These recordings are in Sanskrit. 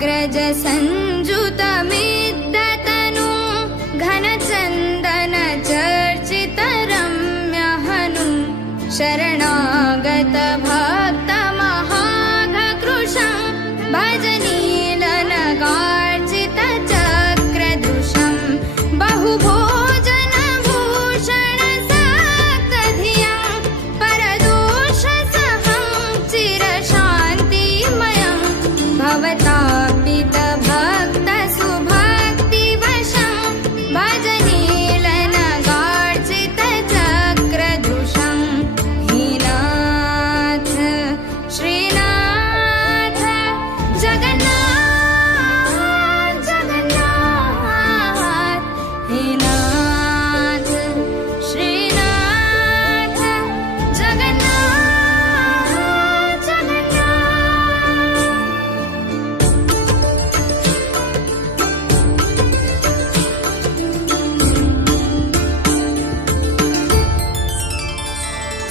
अग्रज संजुतमिद्धतनु घनचन्दन चर्चित रम्यहनु शरणागत भक्त महाघकृशं भज नीलनगार्चित चक्रदृशं बहुभोजन भूषण सक्तधियं परदोषसहं चिरशान्तिमयं भवतापित भक्त सुभक्तिवशं भज नीलनगार्चित चक्रदृशं हीनाथ श्रीनाथ जगन्नाथ जगन्नाथ हीनाथ श्रीनाथ जगन्नाथ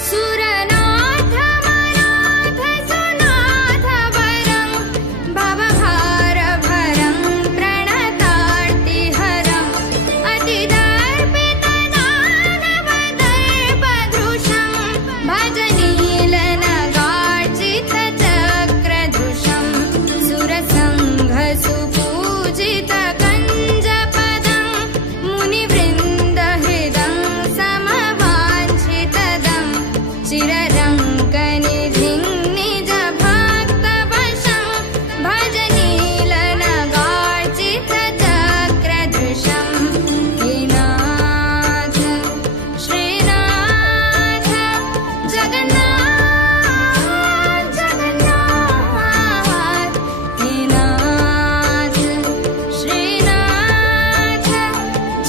सुरनाथ मनाथ सुनाथ वरं भवभारभरं प्रणतार्तिहरम् अतिदर्पितदानवदर्पदृशं भज नीलनगार्चित चक्रदृशं सुरसङ्घसुपूजित कञ्जपदं मुनिवृन्दहृदं समवाञ्छितदं चिररङ्कनिधिं निज भक्तवशं भज नीलनगार्चित चक्रदृशं हीनाथ श्रीनाथ जगन्नाथ जगन्नाथ हीनाथ श्रीनाथ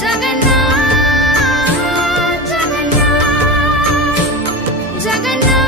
जगन्नाथ जगन्नाथ जगन्नाथ